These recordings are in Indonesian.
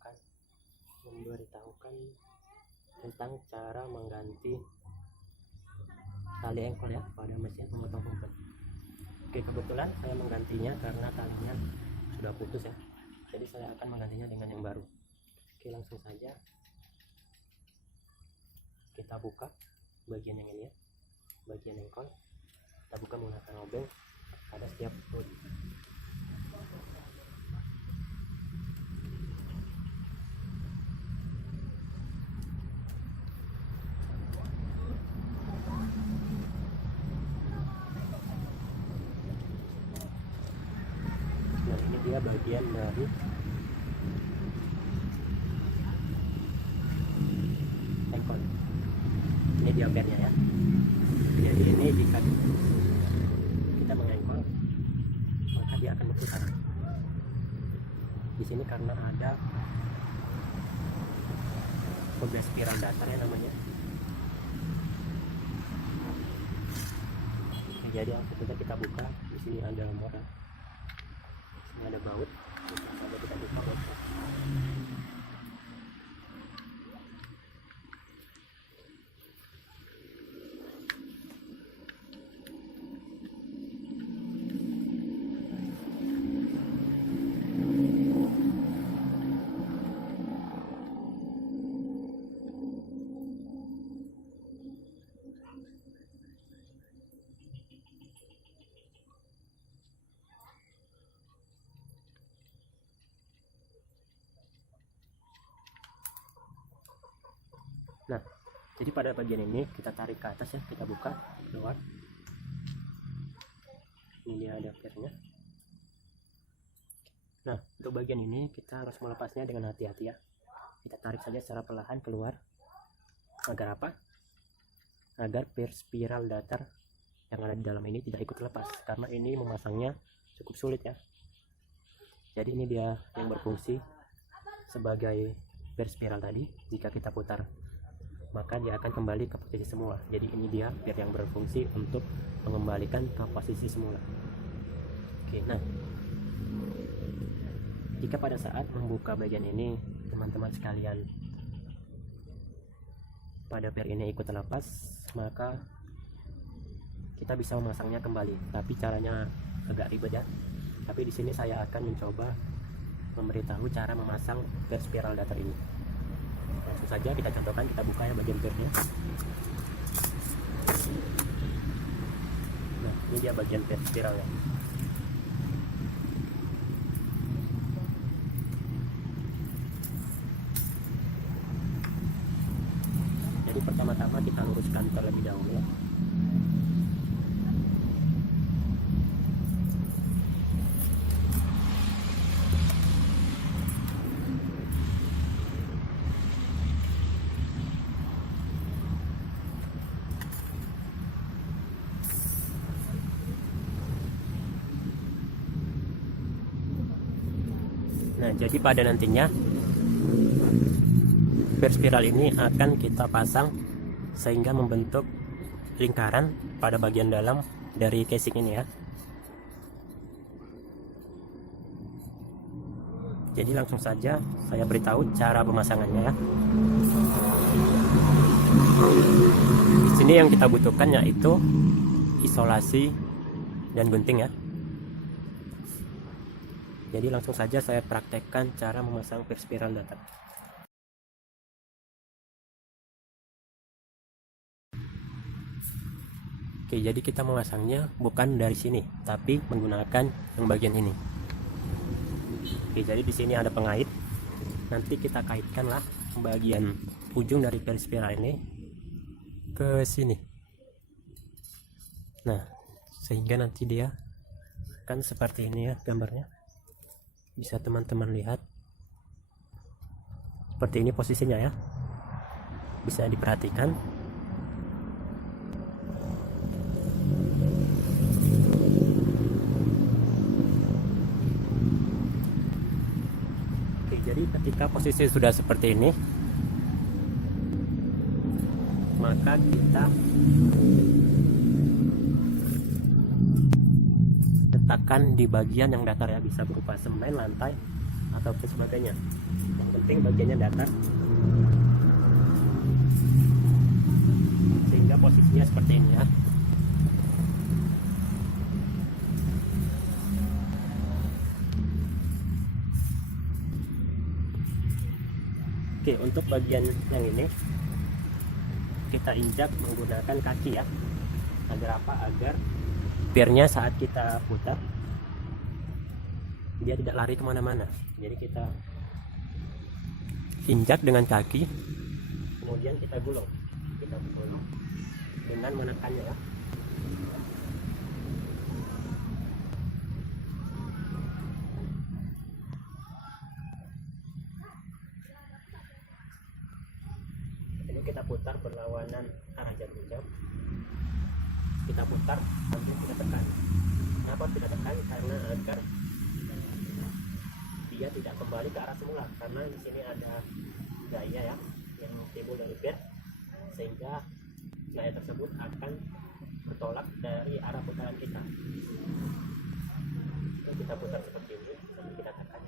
akan memberitahukan tentang cara mengganti tali engkol ya pada mesin pemotong rumput. Oke, kebetulan saya menggantinya karena talinya sudah putus ya, jadi saya akan menggantinya dengan yang baru. Oke, langsung saja kita buka bagian yang ini ya, bagian engkol. Kita buka menggunakan obeng pada setiap boot. Nah, ini dia bagian dari engkol. Ini dia ampere-nya ya. Jadi ini jika kita mengengkol, maka dia akan berputar. Di sini karena ada beberapa spiral datar ya namanya. Jadi ketika kita buka, di sini ada motor, di sini ada baut. Lalu kita buka bautnya. Nah, jadi pada bagian ini kita tarik ke atas ya, kita buka keluar. Ini dia ada ampere-nya. Nah, untuk bagian ini kita harus melepasnya dengan hati-hati ya. Kita tarik saja secara perlahan keluar. Agar apa? Agar spiral datar yang ada di dalam ini tidak ikut lepas, karena ini memasangnya cukup sulit ya. Jadi ini dia yang berfungsi sebagai spiral tadi. Jika kita putar, maka dia akan kembali ke posisi semula. Jadi ini dia yang berfungsi untuk mengembalikan ke posisi semula. Oke, nah jika pada saat membuka bagian ini teman-teman sekalian pada ampere ini ikut terlepas, maka kita bisa memasangnya kembali. Tapi caranya agak ribet ya. Tapi di sini saya akan mencoba memberitahu cara memasang spiral datar ini. Langsung saja kita contohkan, kita buka ya bagian ampere-nya. Nah, ini dia bagian spiralnya. Jadi pertama-tama kita luruskan terlebih dahulu ya. Nah, jadi pada nantinya spiral ini akan kita pasang sehingga membentuk lingkaran pada bagian dalam dari casing ini ya. Jadi langsung saja saya beritahu cara pemasangannya ya. Di sini yang kita butuhkan yaitu isolasi dan gunting ya. Jadi langsung saja saya praktekkan cara memasang spiral datar. Oke, jadi kita memasangnya bukan dari sini, tapi menggunakan yang bagian ini. Oke, jadi di sini ada pengait. Nanti kita kaitkanlah bagian ujung dari spiral ini ke sini. Nah, sehingga nanti dia akan seperti ini ya gambarnya. Bisa teman-teman lihat seperti ini posisinya ya, bisa diperhatikan. Oke, jadi ketika posisi sudah seperti ini, maka kita letakkan di bagian yang datar ya, bisa berupa semen, lantai atau sebagainya. Yang penting bagiannya datar, sehingga posisinya seperti ini ya. Oke, untuk bagian yang ini kita injak menggunakan kaki ya. Agar apa? Agar pirnya saat kita putar dia tidak lari kemana-mana. Jadi kita injak dengan kaki, kemudian kita gulung dengan menekannya ya. Ini kita putar berlawanan arah jarum jam. Kita putar sampai kita tekan. Kenapa tidak tekan? Karena agar dia tidak kembali ke arah semula, karena di sini ada gaya ya yang timbul dari pir, sehingga gaya tersebut akan bertolak dari arah putaran kita. Kita putar seperti ini sampai kita tekan.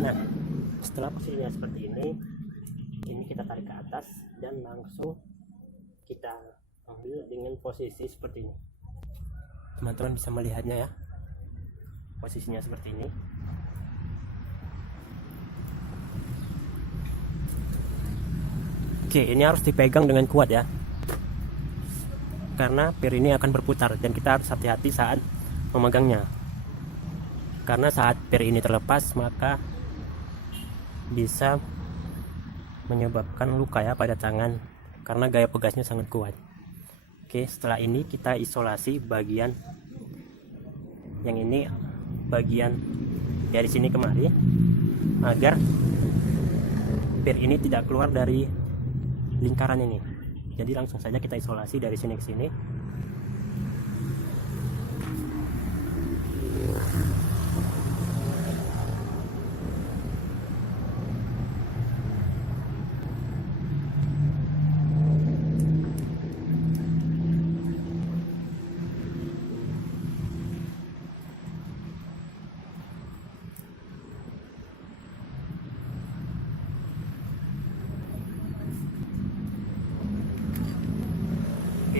Nah, setelah posisinya seperti ini kita tarik ke atas dan langsung kita ambil dengan posisi seperti ini. Teman-teman bisa melihatnya ya, posisinya seperti ini. Oke, ini harus dipegang dengan kuat ya, karena pir ini akan berputar dan kita harus hati-hati saat memegangnya, karena saat pir ini terlepas maka bisa menyebabkan luka ya pada tangan, karena gaya pegasnya sangat kuat. Oke, setelah ini kita isolasi bagian yang ini, bagian dari sini kemari, agar pir ini tidak keluar dari lingkaran ini. Jadi langsung saja kita isolasi dari sini ke sini.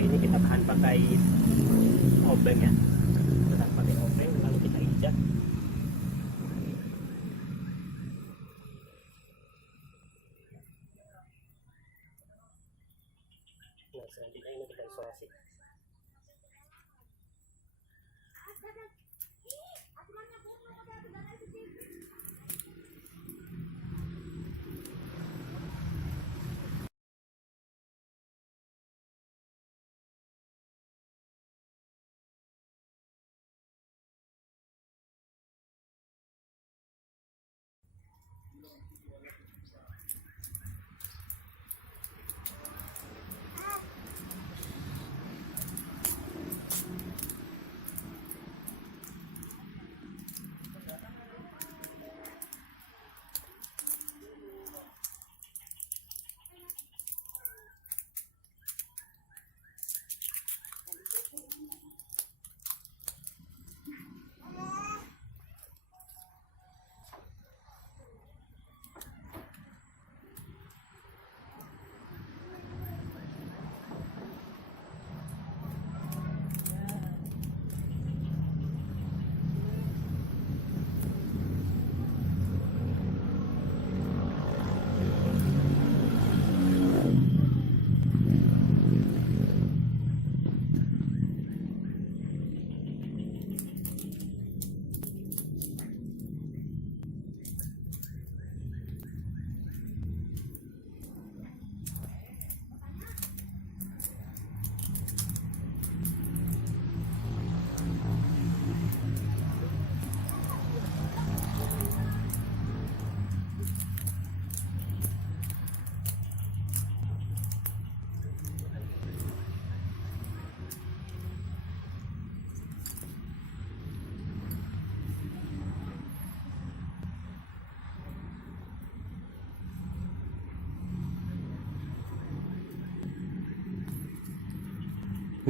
Ini kita tahan pakai obeng ya, tahan pakai obeng, lalu kita injak. Nah, selanjutnya ini kita isolasi.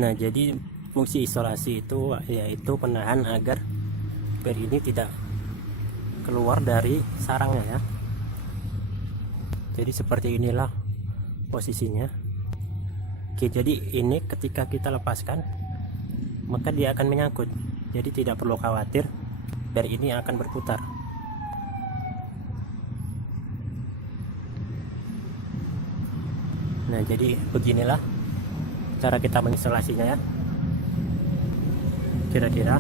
Nah, jadi fungsi isolasi itu yaitu penahan agar per ini tidak keluar dari sarangnya ya. Jadi seperti inilah posisinya. Oke, jadi ini ketika kita lepaskan maka dia akan menyangkut. Jadi tidak perlu khawatir, per ini akan berputar. Nah, jadi beginilah cara kita mengisolasinya ya. Kira-kira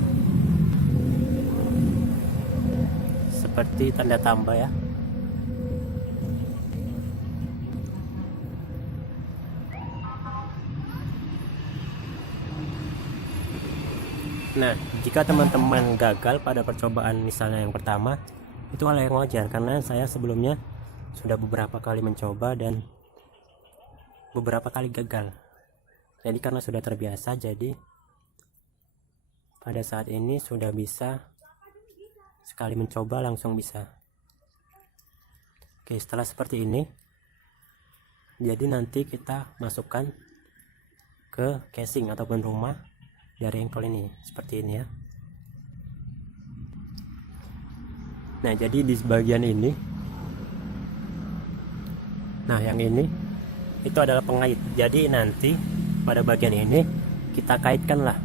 seperti tanda tambah ya. Nah, jika teman-teman gagal pada percobaan misalnya yang pertama, itu hal yang wajar karena saya sebelumnya sudah beberapa kali mencoba dan beberapa kali gagal. Jadi karena sudah terbiasa, jadi pada saat ini sudah bisa sekali mencoba langsung bisa. Oke, setelah seperti ini, jadi nanti kita masukkan ke casing ataupun rumah dari engkol ini seperti ini ya. Nah, jadi di bagian ini, nah yang ini itu adalah pengait. Jadi nanti pada bagian ini kita kaitkanlah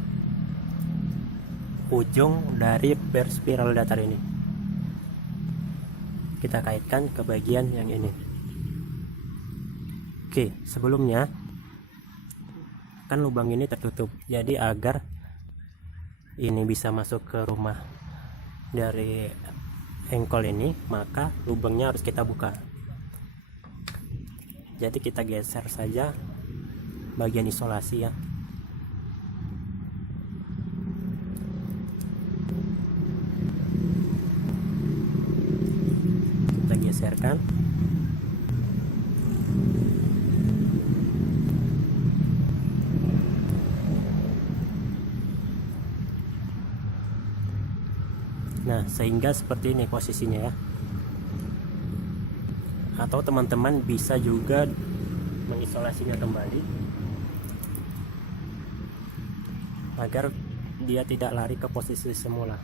ujung dari per spiral datar ini, kita kaitkan ke bagian yang ini. Oke, sebelumnya kan lubang ini tertutup, jadi agar ini bisa masuk ke rumah dari engkol ini, maka lubangnya harus kita buka. Jadi kita geser saja bagian isolasi ya. Kita geserkan. Nah, sehingga seperti ini posisinya ya. Atau teman-teman bisa juga mengisolasinya kembali agar dia tidak lari ke posisi semula.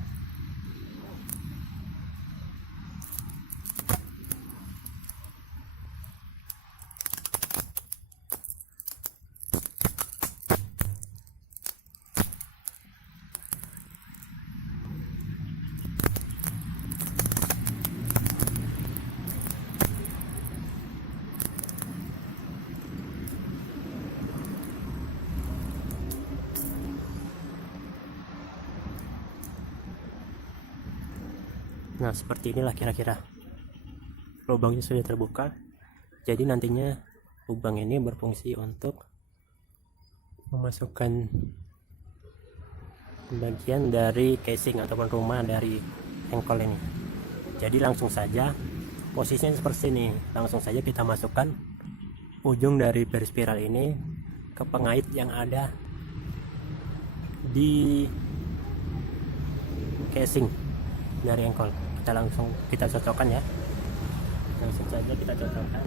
Nah, seperti inilah kira-kira. Lubangnya sudah terbuka. Jadi nantinya lubang ini berfungsi untuk memasukkan bagian dari casing ataupun rumah dari engkol ini. Jadi langsung saja posisinya seperti ini. Langsung saja kita masukkan ujung dari per spiral ini ke pengait yang ada di casing dari engkol. Kita cocokkan ya, langsung saja kita cocokkan.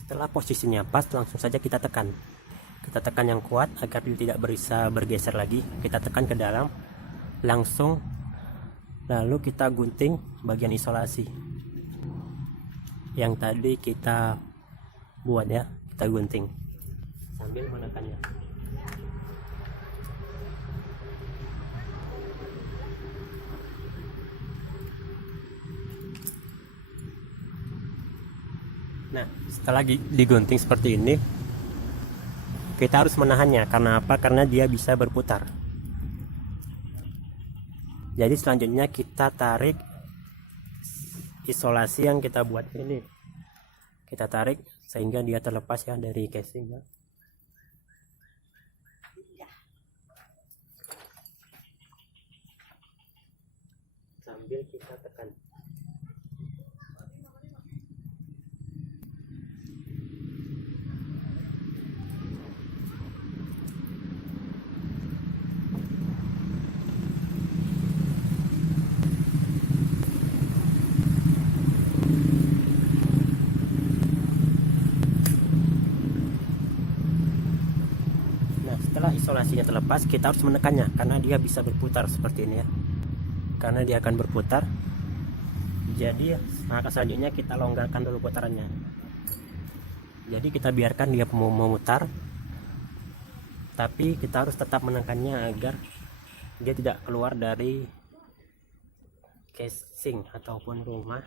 Setelah posisinya pas, langsung saja kita tekan yang kuat agar dia tidak bisa bergeser lagi. Kita tekan ke dalam langsung, lalu kita gunting bagian isolasi yang tadi kita buat ya. Kita gunting sambil menekannya. Nah, setelah digunting seperti ini, kita harus menahannya. Karena apa? Karena dia bisa berputar. Jadi selanjutnya kita tarik isolasi yang kita buat ini. Kita tarik sehingga dia terlepas ya dari casingnya. Sambil kita tekan. setelah isolasinya terlepas, kita harus menekannya karena dia bisa berputar seperti ini ya. Karena dia akan berputar, jadi langkah selanjutnya kita longgarkan dulu putarannya. Jadi kita biarkan dia memutar, tapi kita harus tetap menekannya agar dia tidak keluar dari casing ataupun rumah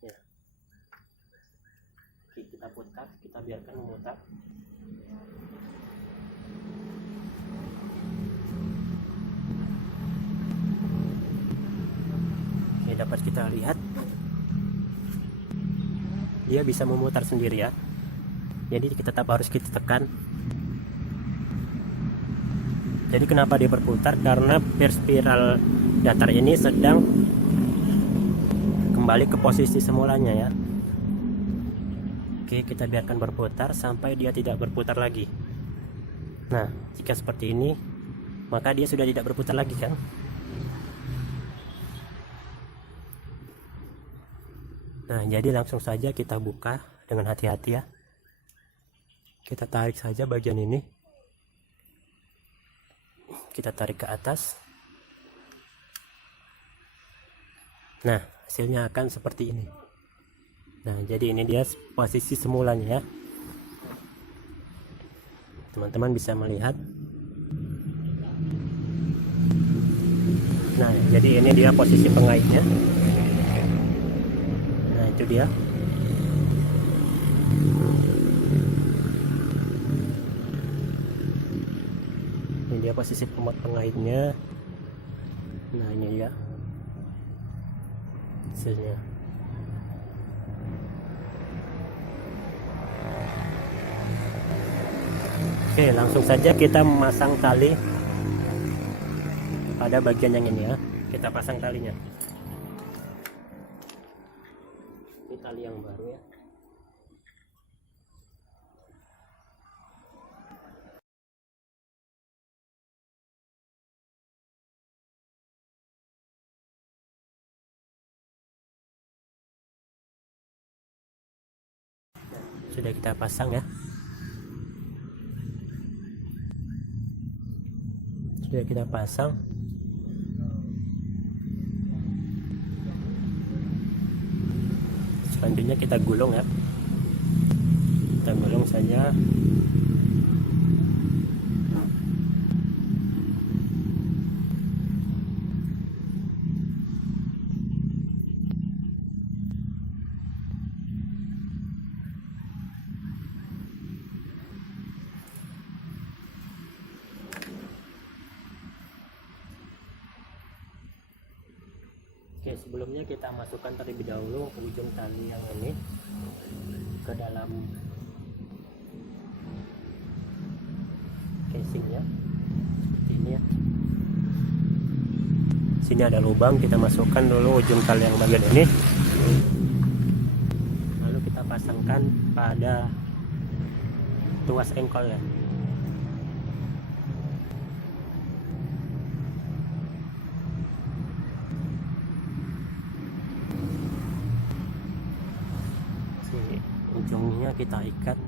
ya. Oke, kita putar, kita biarkan memutar. Oke, dapat kita lihat dia bisa memutar sendiri ya. Jadi kita tetap harus kita tekan. Jadi kenapa dia berputar? Karena per spiral datar ini sedang kembali ke posisi semulanya ya. Oke, kita biarkan berputar sampai dia tidak berputar lagi. Nah, jika seperti ini, maka dia sudah tidak berputar lagi kan? Nah, jadi langsung saja kita buka dengan hati-hati ya. Kita tarik saja bagian ini. Kita tarik ke atas. Nah, hasilnya akan seperti ini. Nah, jadi ini dia posisi semulanya ya. Teman-teman bisa melihat. Nah, jadi ini dia posisi pengaitnya. Nah, itu dia. Ini dia posisi pengaitnya. Nah, ini dia hasilnya. Oke, langsung saja kita memasang tali pada bagian yang ini ya. Kita pasang talinya. Ini tali yang baru ya. Sudah kita pasang ya. Sudah kita pasang. Selanjutnya kita gulung ya. Kita gulung saja. Oke, sebelumnya kita masukkan terlebih dahulu ujung tali yang ini ke dalam casingnya seperti ini ya. Sini ada lubang, kita masukkan dulu ujung tali yang bagian ini, lalu kita pasangkan pada tuas engkolnya. Ujungnya kita ikat.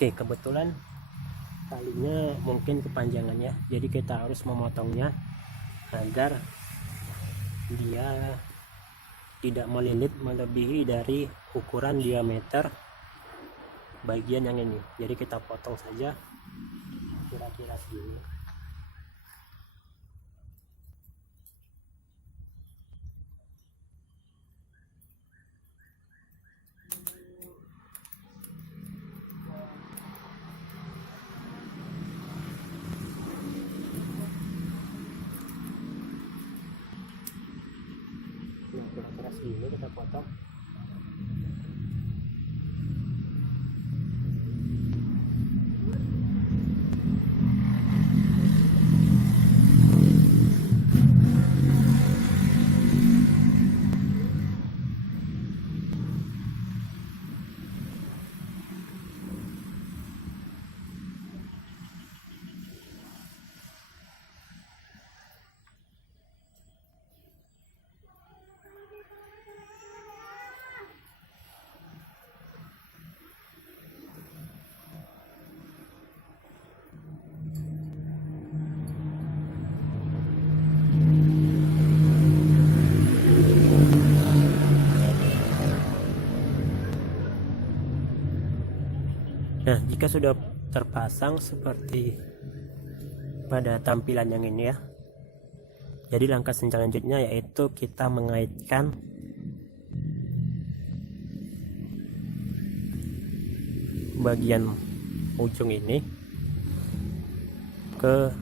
Oke, kebetulan talinya mungkin kepanjangannya, jadi kita harus memotongnya agar dia tidak melilit melebihi dari ukuran diameter bagian yang ini. Jadi kita potong saja kira-kira segini. posisi ini kita potong. Nah, jika sudah terpasang seperti pada tampilan yang ini ya, jadi langkah selanjutnya yaitu kita mengaitkan bagian ujung ini ke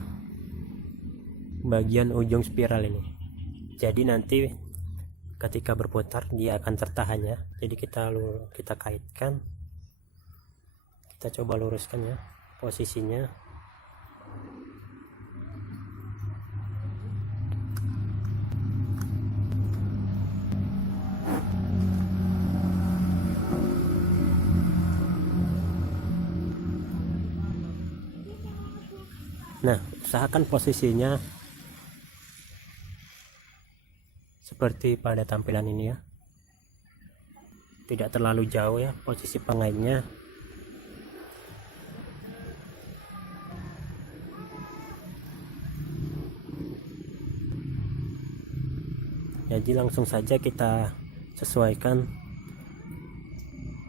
bagian ujung spiral ini. Jadi nanti ketika berputar dia akan tertahan ya. Jadi kita kaitkan, kita coba luruskan ya posisinya. Nah, usahakan posisinya seperti pada tampilan ini ya, tidak terlalu jauh ya posisi pengaitnya. Jadi langsung saja kita sesuaikan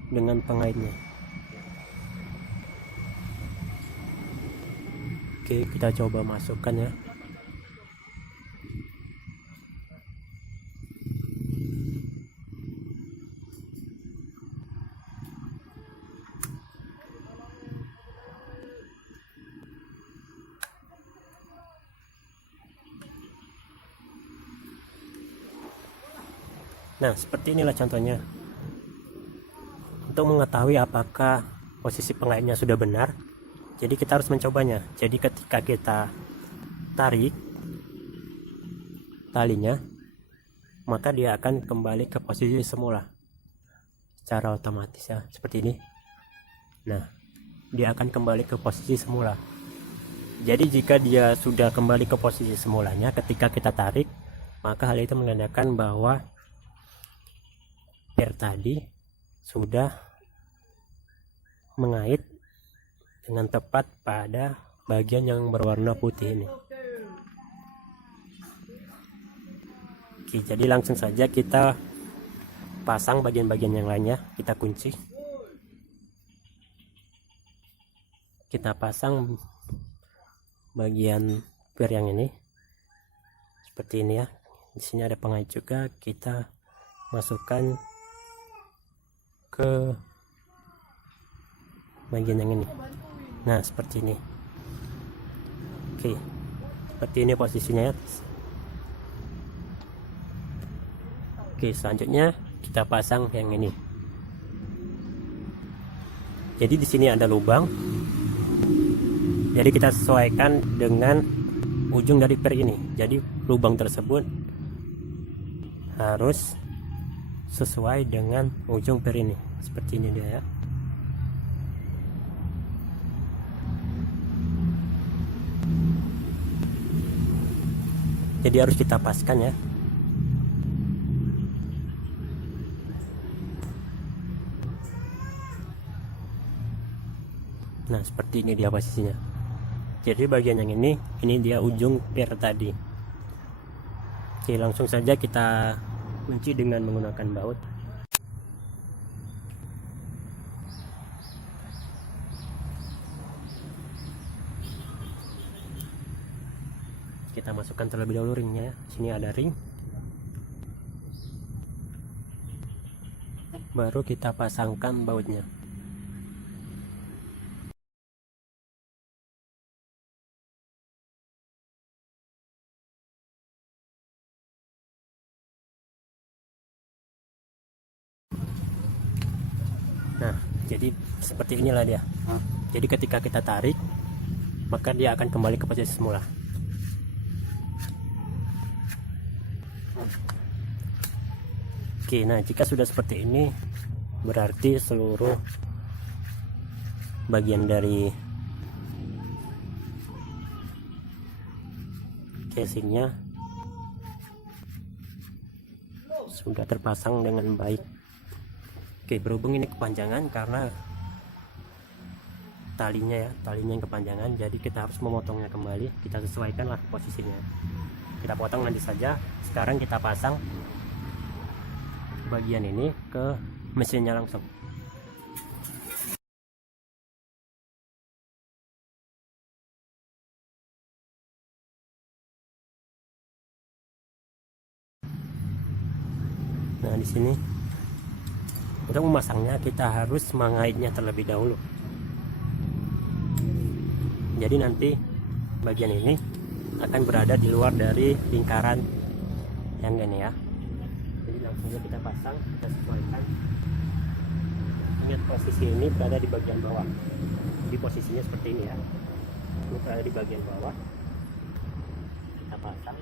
dengan pengaitnya. Oke, kita coba masukkan ya. Nah, seperti inilah contohnya. Untuk mengetahui apakah posisi pengaitnya sudah benar, jadi kita harus mencobanya. Jadi ketika kita tarik talinya, maka dia akan kembali ke posisi semula secara otomatis ya, seperti ini. Nah, dia akan kembali ke posisi semula. Jadi jika dia sudah kembali ke posisi semulanya ketika kita tarik, maka hal itu menandakan bahwa per tadi sudah mengait dengan tepat pada bagian yang berwarna putih ini. Oke, jadi langsung saja kita pasang bagian-bagian yang lainnya. Kita kunci, kita pasang bagian per yang ini seperti ini ya. Di sini ada pengait juga, kita masukkan ke bagian yang ini. Nah, seperti ini. Oke, seperti ini posisinya ya. Oke, selanjutnya kita pasang yang ini. Jadi di sini ada lubang. Jadi kita sesuaikan dengan ujung dari per ini. Jadi lubang tersebut harus sesuai dengan ujung per ini. Seperti ini dia ya. Jadi harus kita paskan ya. Nah, seperti ini dia posisinya. Jadi bagian yang ini dia ujung per tadi. Oke, langsung saja kita kunci dengan menggunakan baut. Kita masukkan terlebih dahulu ringnya. Sini ada ring. Baru kita pasangkan bautnya. Jadi seperti inilah dia. Jadi ketika kita tarik, maka dia akan kembali ke posisi semula. Oke, nah jika sudah seperti ini, berarti seluruh bagian dari casingnya sudah terpasang dengan baik. Oke, berhubung ini kepanjangan karena talinya yang kepanjangan, jadi kita harus memotongnya kembali. Kita sesuaikanlah posisinya, kita potong nanti saja. Sekarang kita pasang bagian ini ke mesinnya langsung. Nah, di sini untuk memasangnya kita harus mengaitnya terlebih dahulu. Jadi nanti bagian ini akan berada di luar dari lingkaran yang ini ya. Jadi langsung saja kita pasang, kita sesuaikan. Ingat posisi ini berada di bagian bawah. Jadi posisinya seperti ini ya. Ini berada di bagian bawah. Kita pasang.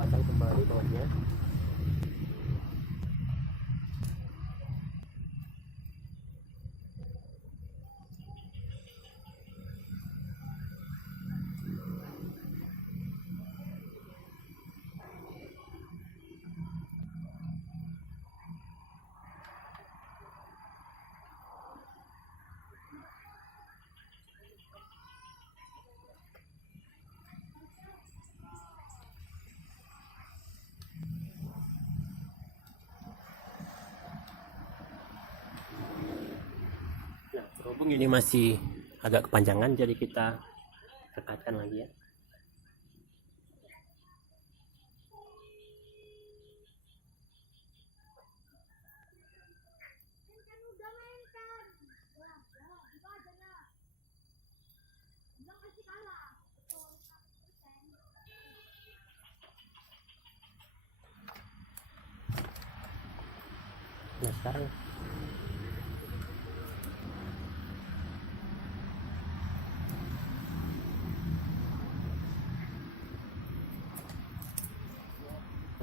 Pasang kembali bawahnya. Berhubung ini masih agak kepanjangan, jadi kita rekatkan lagi ya. Nah, sekarang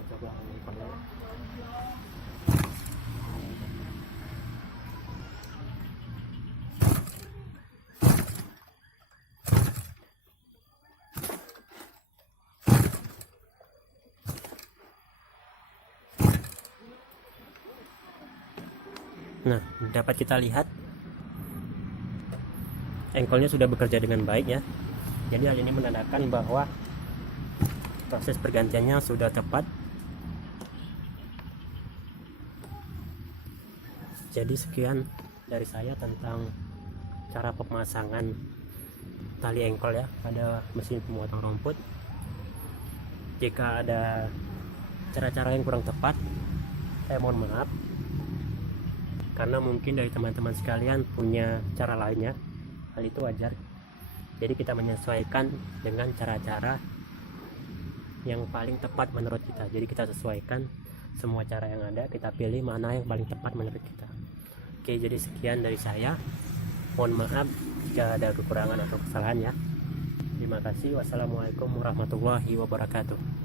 coba engkolnya. Nah, dapat kita lihat engkolnya sudah bekerja dengan baik ya. Jadi hal ini menandakan bahwa proses pergantiannya sudah tepat. Jadi sekian dari saya tentang cara pemasangan tali engkol ya pada mesin pemotong rumput. Jika ada cara-cara yang kurang tepat, saya mohon maaf, karena mungkin dari teman-teman sekalian punya cara lainnya. Hal itu wajar. Jadi kita menyesuaikan dengan cara-cara yang paling tepat menurut kita. Jadi kita sesuaikan semua cara yang ada, kita pilih mana yang paling tepat menurut kita. Oke, jadi sekian dari saya. Mohon maaf jika ada kekurangan atau kesalahan ya. Terima kasih. Wassalamualaikum warahmatullahi wabarakatuh.